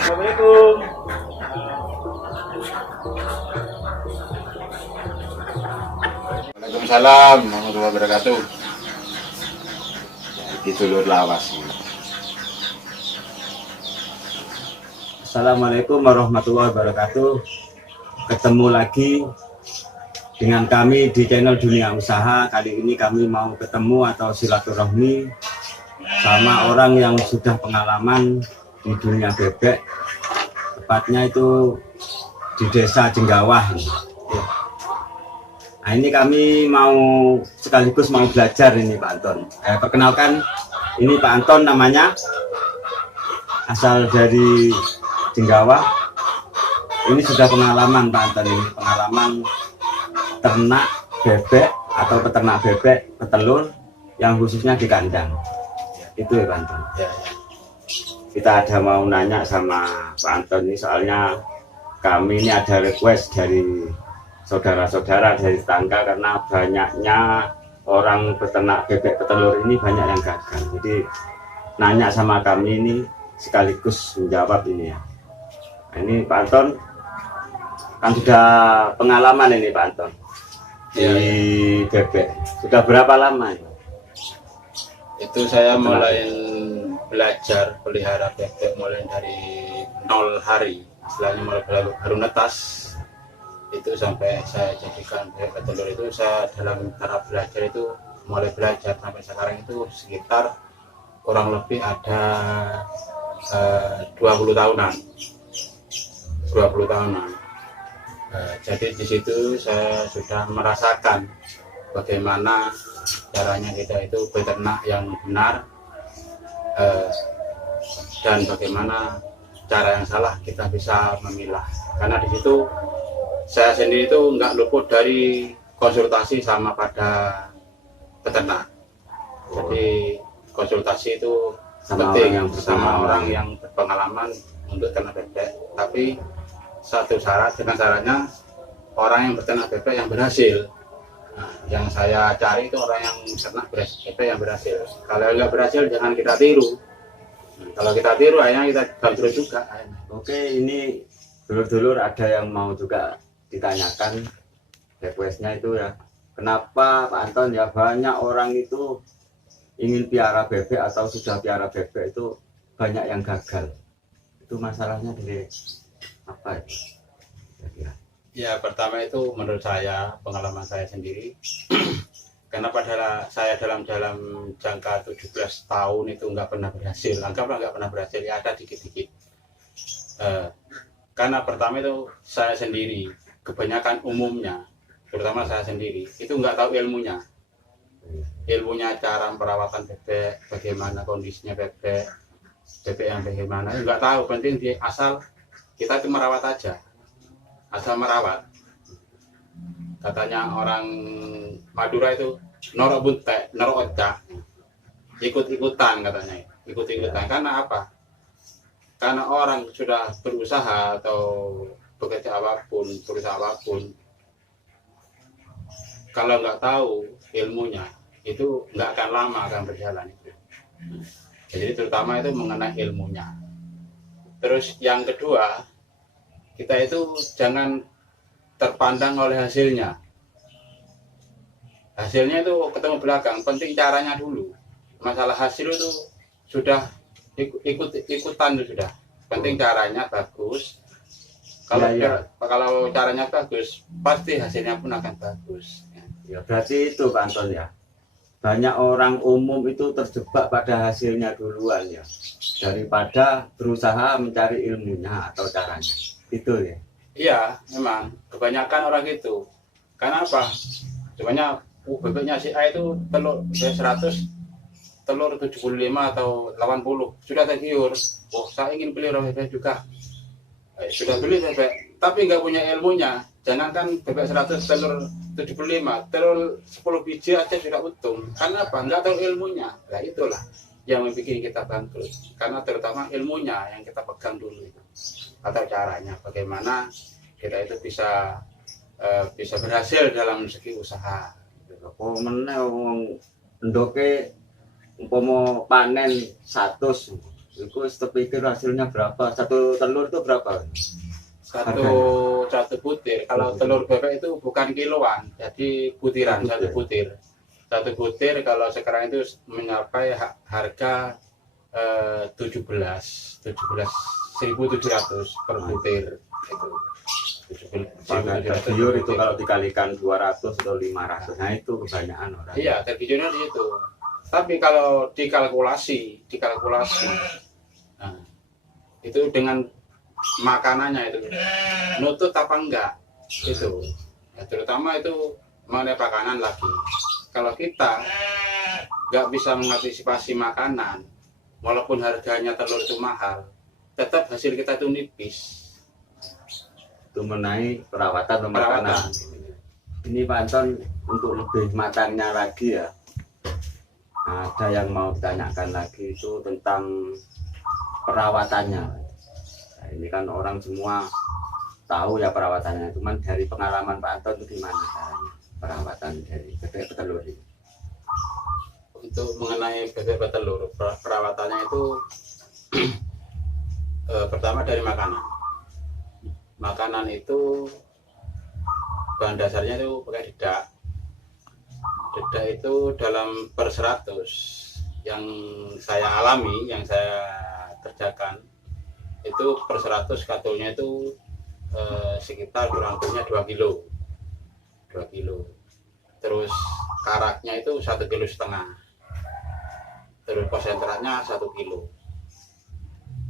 Assalamualaikum. Waalaikumsalam warahmatullahi wabarakatuh. Jadi dulur lawas. Assalamualaikum warahmatullahi wabarakatuh. Ketemu lagi dengan kami di channel Dunia Usaha. Kali ini kami mau ketemu atau silaturahmi sama orang yang sudah pengalaman di dunia bebek. Tepatnya itu di desa Jenggawah. Nah, ini kami mau sekaligus mau belajar ini Pak Anton. Perkenalkan, ini Pak Anton namanya, asal dari Jenggawah. Ini sudah pengalaman Pak Anton, ini pengalaman ternak bebek atau peternak bebek petelur yang khususnya di kandang. Itu ya Pak Anton. Kita ada mau nanya sama Pak Anton ini, soalnya kami ini ada request dari saudara-saudara dari tetangga karena banyaknya orang peternak bebek petelur ini banyak yang gagal. Jadi nanya sama kami ini sekaligus menjawab ini ya. Nah, ini Pak Anton kan sudah pengalaman ini Pak Anton di bebek. Sudah berapa lama ini? Itu saya mulai belajar pelihara bebek mulai dari 0 hari. Istilahnya mulai baru netas. Itu sampai saya jadikan bebek petelur itu, saya dalam taraf belajar itu mulai belajar sampai sekarang itu sekitar kurang lebih ada 20 tahunan. 20 tahunan. Jadi di situ saya sudah merasakan bagaimana caranya kita itu beternak yang benar, dan bagaimana cara yang salah kita bisa memilah. Karena di situ saya sendiri itu nggak luput dari konsultasi sama pada peternak. Jadi konsultasi itu penting sama orang yang berpengalaman untuk ternak bebek. Tapi satu syarat, dengan syaratnya orang yang berternak bebek yang berhasil. Nah, yang saya cari itu orang yang ternak bebek yang berhasil. Kalau nggak berhasil jangan kita tiru. Kalau kita tiru akhirnya kita bangkrut juga. Oke, ini dulur-dulur ada yang mau juga ditanyakan requestnya itu ya. Kenapa Pak Anton ya banyak orang itu ingin piara bebek atau sudah piara bebek itu banyak yang gagal. Itu masalahnya dari apa itu? Ya, pertama itu menurut saya, pengalaman saya sendiri. Karena pada saya dalam jangka 17 tahun itu nggak pernah berhasil. Anggaplah nggak pernah berhasil, ya ada dikit-dikit. Karena pertama itu saya sendiri, kebanyakan umumnya, terutama saya sendiri, itu nggak tahu ilmunya. Ilmunya cara perawatan bebek, bagaimana kondisinya bebek yang bagaimana, nggak tahu. Penting dia asal kita itu merawat aja, asal merawat. Katanya orang Madura itu norok buntek, norok ocak, ikut-ikutan katanya, ikut-ikutan. Karena apa? Karena orang sudah berusaha atau bekerja apapun, berusaha apapun, kalau nggak tahu ilmunya itu nggak akan lama akan berjalan itu. Jadi terutama itu mengenai ilmunya. Terus yang kedua, kita itu jangan terpandang oleh hasilnya. Hasilnya itu ketemu belakang, penting caranya dulu. Masalah hasil itu sudah ikutan itu sudah. Penting caranya bagus. Kalau caranya bagus, pasti hasilnya pun akan bagus. Ya berarti itu Pak Anton ya. Banyak orang umum itu terjebak pada hasilnya duluan ya, daripada berusaha mencari ilmunya atau caranya. Itu ya. Iya, memang kebanyakan orang gitu. Karena apa? Sebenarnya bebeknya si A itu telur 100, telur 75 atau 80 sudah tergiur. Oh, saya ingin beli bebek juga. Sudah beli bebek, tapi nggak punya ilmunya. Jangankan bebek 100 telur 75, telur 10 biji aja sudah untung. Karena apa? Nggak tahu ilmunya. Nah itulah yang membuat kita bangkrut. Karena terutama ilmunya yang kita pegang dulu itu, atau caranya bagaimana kita itu bisa bisa berhasil dalam segi usaha. Apa meneh wong endoke umpama panen 100 itu terpikir hasilnya berapa? Satu telur itu berapa? Satu butir. Kalau telur bebek itu bukan kiloan, jadi butiran, satu butir. Satu butir kalau sekarang itu mencapai harga 17.700 per butir itu. Tergiur itu kalau dikalikan 200 atau 500, nah itu kebanyakan orang. Iya, tergiurnya di situ. Tapi kalau dikalkulasi, nah, itu dengan makanannya itu nutut apa enggak itu, ya, terutama itu mengenai makanan lagi. Kalau kita nggak bisa mengantisipasi makanan, walaupun harganya telur itu mahal, tetap hasil kita itu nipis. Itu mengenai perawatan. Ini Pak Anton, untuk lebih matangnya lagi ya, ada yang mau ditanyakan lagi itu tentang perawatannya. Nah, ini kan orang semua tahu ya perawatannya, cuman dari pengalaman Pak Anton itu gimana caranya perawatan dari bebek petelur ini? Untuk mengenai bebek petelur, perawatannya itu pertama dari makanan. Makanan itu bahan dasarnya itu pakai dedak. Dedak itu dalam per 100 yang saya alami, yang saya kerjakan itu per 100 katulnya itu sekitar kurang lebihnya 2 kilo. Terus karaknya itu 1,5 kilo. Terus konsentratnya 1 kilo.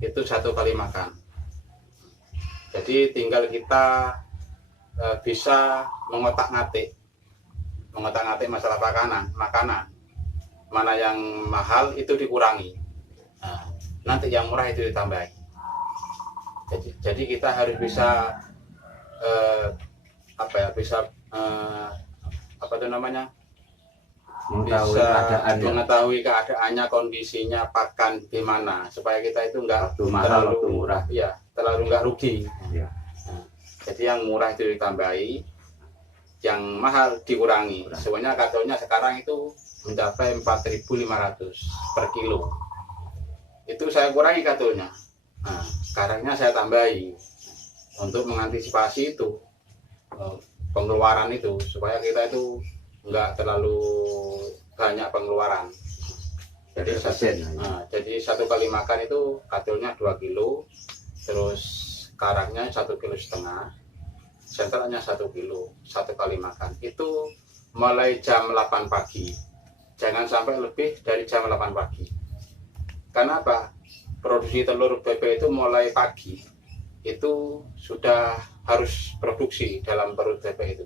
Itu 1 kali makan. Jadi tinggal kita bisa mengotak-ngatik masalah makanan. Mana yang mahal itu dikurangi. Nah, nanti yang murah itu ditambahi. Jadi kita harus bisa mengetahui keadaannya, kondisinya pakan gimana supaya kita itu enggak terlalu murah, ya terlalu enggak rugi. Ya. Nah, jadi yang murah itu ditambahi, yang mahal dikurangi. Sebenarnya katanya sekarang itu mencapai 4.500 per kilo. Itu saya kurangi katanya. Nah, sekarangnya saya tambahi untuk mengantisipasi itu pengeluaran itu, supaya kita itu enggak terlalu banyak pengeluaran. Jadi 1 kali makan itu katulnya 2 kilo, terus karaknya 1,5 kilo, sentralnya 1 kilo, 1 kali makan. Itu mulai jam 8 pagi. Jangan sampai lebih dari jam 8 pagi. Karena apa? Produksi telur bebek itu mulai pagi. Itu sudah harus produksi dalam perut bebek itu.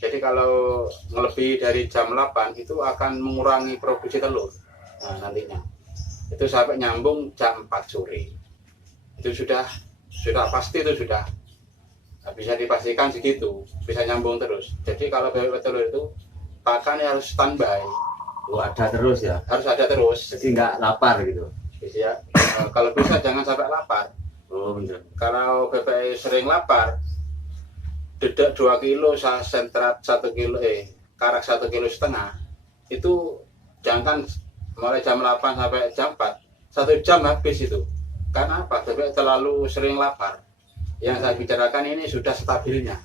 Jadi kalau melebihi dari jam 8 itu akan mengurangi produksi telur. Nah, nantinya itu sampai nyambung jam 4 sore. Itu sudah pasti, itu sudah bisa dipastikan segitu, bisa nyambung terus. Jadi kalau bebek telur itu pakannya harus standby. Ada terus ya? Harus ada terus. Jadi nggak lapar gitu? Ya, kalau bisa jangan sampai lapar. Oh bener. Kalau bebek sering lapar, dedak 2 kilo, sentrat 1 kilo, karak 1,5 kilo, itu jangan mulai jam 8 sampai jam 4, 1 jam habis itu. Karena apa? Bebek terlalu sering lapar. Yang saya bicarakan ini sudah stabilnya.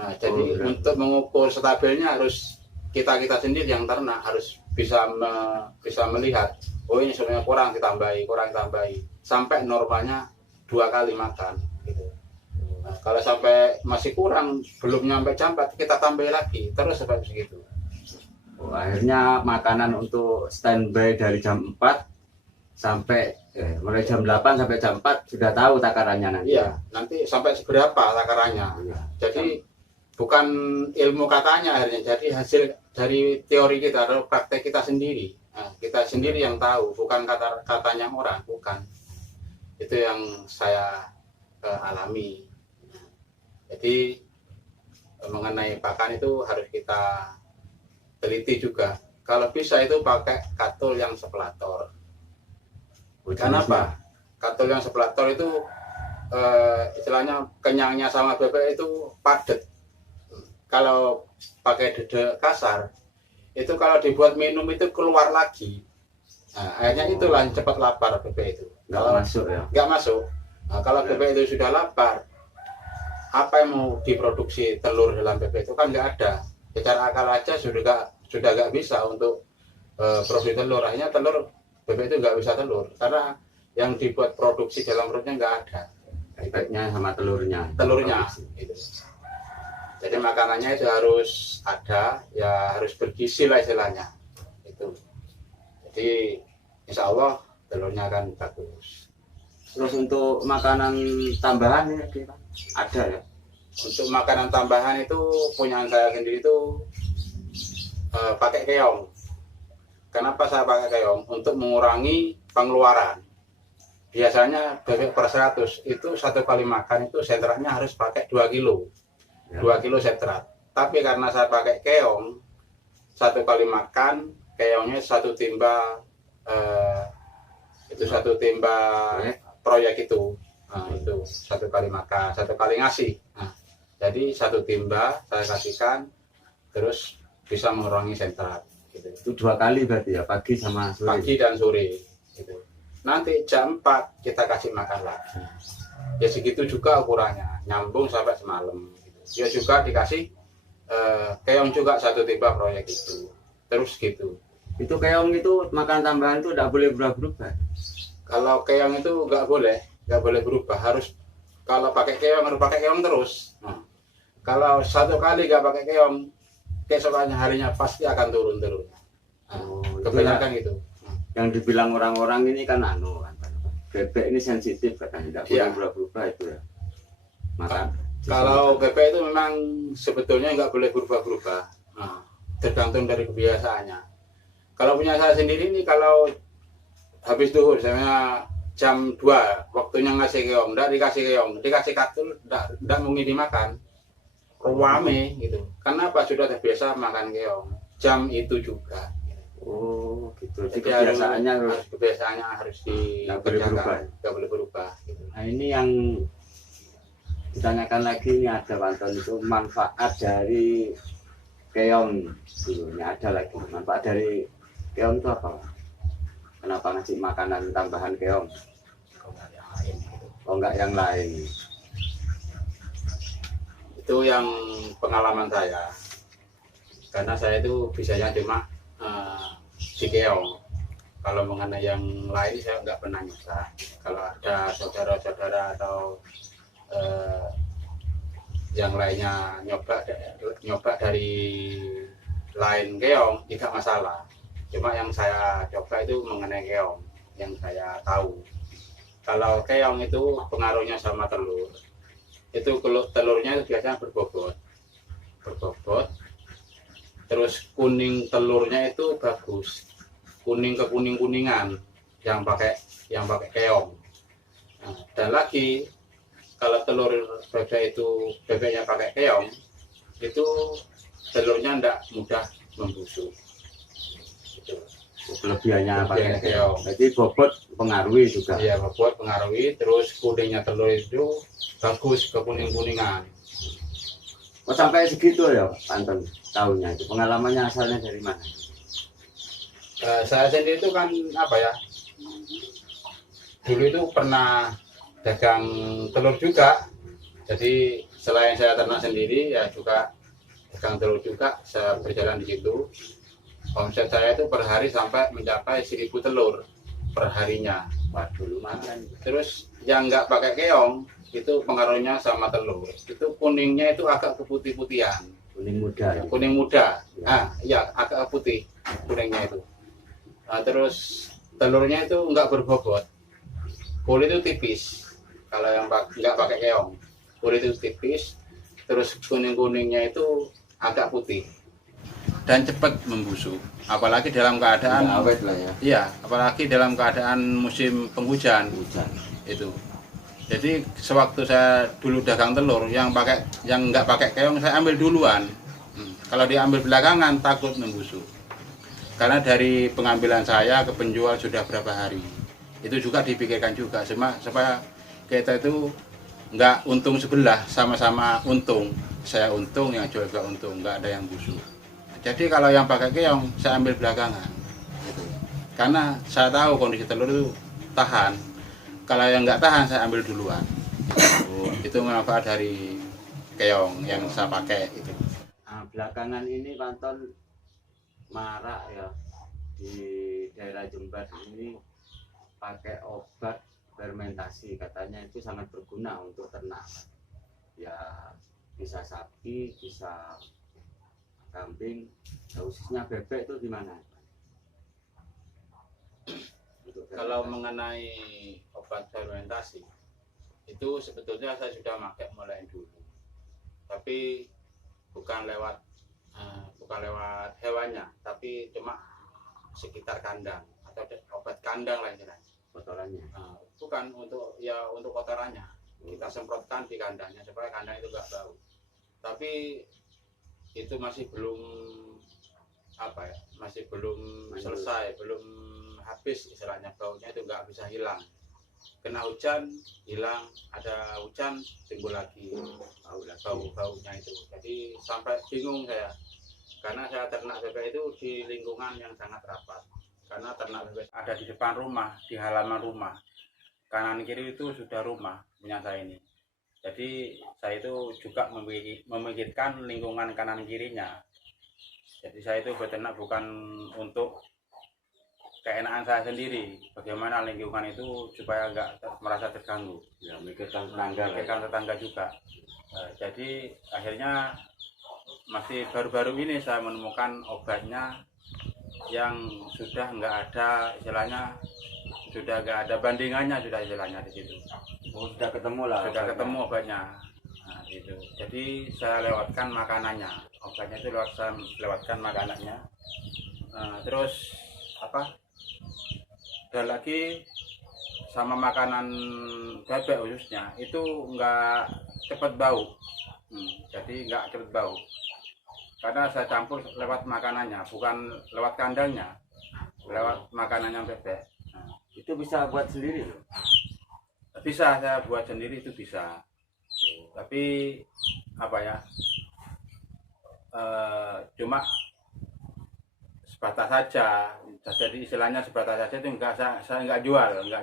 Nah, jadi untuk mengukur stabilnya harus kita sendiri yang ternak harus bisa melihat, oh ini sebenarnya kurang ditambahi sampai normalnya 2 kali makan gitu. Nah, kalau sampai masih kurang, belum nyampe jam 4, kita tambah lagi terus sampai segitu. Akhirnya makanan untuk standby dari jam 4 sampai mulai jam 8 sampai jam 4 sudah tahu takarannya nanti. Iya, nanti sampai seberapa takarannya. Iya. Jadi bukan ilmu katanya akhirnya, jadi hasil dari teori kita atau praktek kita sendiri. Nah, kita sendiri yang tahu, bukan katanya orang, bukan. Itu yang saya alami. Jadi mengenai pakan itu harus kita teliti juga. Kalau bisa itu pakai katul yang seplator. Kenapa? Katul yang seplator itu istilahnya kenyangnya sama bebek itu padat. kalau pakai dede kasar itu kalau dibuat minum itu keluar lagi. Nah, akhirnya itulah yang cepat lapar bebek itu. Nggak masuk ya. Nggak masuk. Nah, kalau bebek itu sudah lapar, apa yang mau diproduksi telur dalam bebek itu kan nggak ada. Secara akal aja sudah nggak bisa untuk produksi telur. Akhirnya telur bebek itu nggak bisa telur karena yang dibuat produksi dalam perutnya nggak ada. Bebeknya sama telurnya. Telurnya itu. Jadi makanannya itu harus ada, ya harus bergizi lah istilahnya. Itu. Jadi insya Allah telurnya akan bagus. Terus untuk makanan tambahan ini ada ya? Untuk makanan tambahan itu punya saya sendiri itu pakai keong. Kenapa saya pakai keong? Untuk mengurangi pengeluaran. Biasanya bebek per 100 itu satu kali makan itu sentratnya harus pakai 2 kilo. 2 kilo sentrat. Tapi karena saya pakai keong, satu kali makan keongnya satu timba itu satu timba proyek itu. Nah, itu satu kali makan, satu kali ngasih. Nah, jadi satu timba saya kasihkan, terus bisa mengurangi sentrat. Gitu. Itu 2 kali berarti ya, pagi sama sore. Pagi dan sore. Gitu. Nanti jam 4 kita kasih makan lagi. Ya segitu juga ukurannya, nyambung sampai semalam. Dia juga dikasih keong juga satu timba proyek itu, terus gitu. Itu keong itu makan tambahan itu tidak boleh berubah-ubah. Kalau keong itu nggak boleh berubah, harus kalau pakai keong harus pakai keong terus. Nah, kalau satu kali nggak pakai keong, keesokannya harinya pasti akan turun terus. Nah, kebanyakan gitu. Yang dibilang orang-orang ini kan bebek ini sensitif katanya, tidak boleh berubah-ubah itu ya. Makan. Kalau bebek itu memang sebetulnya nggak boleh berubah-berubah, nah, tergantung dari kebiasaannya. Kalau punya saya sendiri ini kalau habis duhur, saya jam 2 waktunya ngasih keong, nggak dikasih keong, dikasih katul, nggak mungkin dimakan, rame gitu. Karena apa? Sudah terbiasa makan keong, jam itu juga. Oh gitu. Jadi kebiasaannya harus dikerjakan, nggak boleh berubah. Gitu. Nah ini yang ditanyakan lagi ini ada Panton itu manfaat dari keong dulu. Ini ada lagi manfaat dari keong itu apa? Kenapa ngasih makanan tambahan keong? Oh enggak yang lain. Itu yang pengalaman saya. Karena saya itu bisanya cuma di keong. Kalau mengenai yang lain saya nggak pernah nyoba. Kalau ada saudara-saudara atau yang lainnya nyoba dari lain keong tidak masalah. Cuma yang saya coba itu mengenai keong yang saya tahu. Kalau keong itu pengaruhnya sama telur. Itu telurnya itu biasanya berbobot. Terus kuning telurnya itu bagus. Kuning ke kuningan yang pakai keong. Nah, dan lagi kalau telur bebek itu bebeknya pakai keong, itu telurnya tidak mudah membusuk. Gitu. Kelebihannya pakai keong. Jadi bobot pengaruhi juga. Iya, bobot pengaruhi. Terus kuningnya telur itu bagus ke kuningan. Oh sampai segitu ya, Panton tahunya itu. Pengalamannya asalnya dari mana? Saya sendiri itu kan apa ya? Dulu itu pernah dagang telur juga. Jadi selain saya ternak sendiri ya juga dagang telur juga. Saya berjalan di situ. Omset saya itu per hari sampai mencapai 1.000 telur per harinya. Waduh lumayan. Terus yang nggak pakai keong itu pengaruhnya sama telur. Itu kuningnya itu agak keputih-putihan. Kuning muda. Ya, kuning muda. Nah, iya agak putih kuningnya itu. Nah, terus telurnya itu nggak berbobot. Kulit itu tipis. Kalau yang nggak pakai keong, kulit itu tipis, terus kuning-kuningnya itu agak putih dan cepat membusuk. Apalagi dalam keadaan awet lah ya. Iya, apalagi dalam keadaan musim penghujan. Itu. Jadi sewaktu saya dulu dagang telur, yang nggak pakai keong saya ambil duluan. Kalau diambil belakangan takut membusuk. Karena dari pengambilan saya ke penjual sudah berapa hari. Itu juga dipikirkan juga supaya kita itu nggak untung sebelah, sama-sama untung. saya untung, yang jual juga untung, nggak ada yang busuk. Jadi kalau yang pakai keong saya ambil belakangan gitu. Karena saya tahu kondisi telur itu tahan. Kalau yang nggak tahan saya ambil duluan. Itu manfaat dari keong yang saya pakai itu. Nah, belakangan ini Pak Anton marak ya di daerah Jember ini pakai obat fermentasi, katanya itu sangat berguna untuk ternak ya, bisa sapi, bisa kambing, khususnya bebek itu gimana? Kalau mengenai obat fermentasi itu sebetulnya saya sudah pakai mulai dulu, tapi bukan lewat hewannya, tapi cuma sekitar kandang atau obat kandang lah istilahnya. Kotorannya? Bukan untuk kotorannya, kita semprotkan di kandangnya supaya kandang itu nggak bau. Tapi itu masih belum selesai, belum habis istilahnya, baunya itu nggak bisa hilang. Kena hujan hilang, ada hujan timbul lagi baunya itu. Jadi sampai bingung saya, karena saya ternak bebek itu di lingkungan yang sangat rapat. Karena ternak bebek ada di depan rumah, di halaman rumah, kanan kiri itu sudah rumah punya saya ini. Jadi saya itu juga memikirkan lingkungan kanan kirinya. Jadi saya itu beternak bukan untuk keenaan saya sendiri, bagaimana lingkungan itu supaya nggak merasa terganggu. Ya, mikirkan tetangga juga. Jadi akhirnya masih baru-baru ini saya menemukan obatnya yang sudah nggak ada istilahnya, sudah nggak ada bandingannya, sudah istilahnya di situ. Sudah ketemu lah. Sudah ketemu obatnya. Nah, itu. Jadi saya lewatkan makanannya. Obatnya itu saya lewatkan makanannya. Terus dan lagi sama makanan bebek khususnya itu nggak cepat bau. Jadi nggak cepat bau. Karena saya campur lewat makanannya, bukan lewat kandangnya, lewat makanannya bebek. Itu bisa buat sendiri loh? Bisa, saya buat sendiri itu bisa. Tapi cuma sebatas saja. Jadi istilahnya sebatas saja itu saya nggak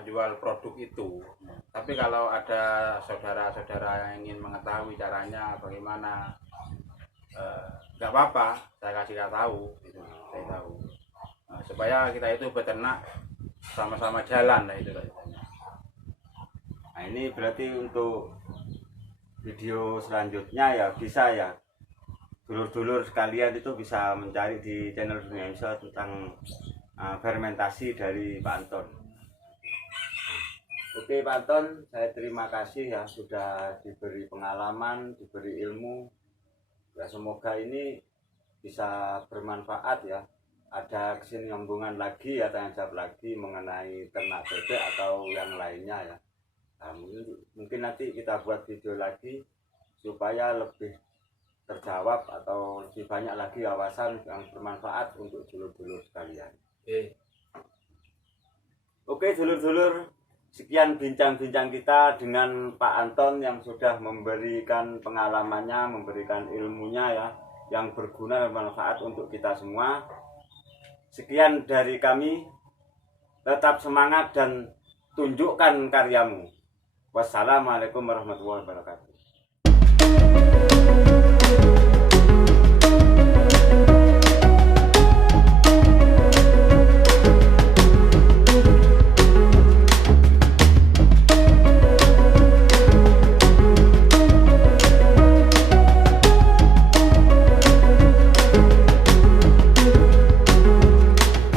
jual produk itu. Tapi kalau ada saudara-saudara yang ingin mengetahui caranya bagaimana, nggak apa-apa, saya kasih tahu, gitu. Saya tahu, supaya kita itu beternak sama-sama jalan lah itu. Nah ini berarti untuk video selanjutnya ya bisa ya dulur-dulur sekalian itu bisa mencari di channel Dunia Insya tentang fermentasi dari Pak Anton. Oke Pak Anton, saya terima kasih ya sudah diberi pengalaman, diberi ilmu. Ya semoga ini bisa bermanfaat ya. Ada kesinambungan lagi ya, tanya jawab lagi mengenai ternak bebek atau yang lainnya ya. Nah, mungkin nanti kita buat video lagi supaya lebih terjawab atau lebih banyak lagi wawasan yang bermanfaat untuk dulur-dulur sekalian. Oke dulur-dulur, sekian bincang-bincang kita dengan Pak Anton yang sudah memberikan pengalamannya, memberikan ilmunya ya, yang berguna dan bermanfaat untuk kita semua. Sekian dari kami, tetap semangat dan tunjukkan karyamu. Wassalamualaikum warahmatullahi wabarakatuh.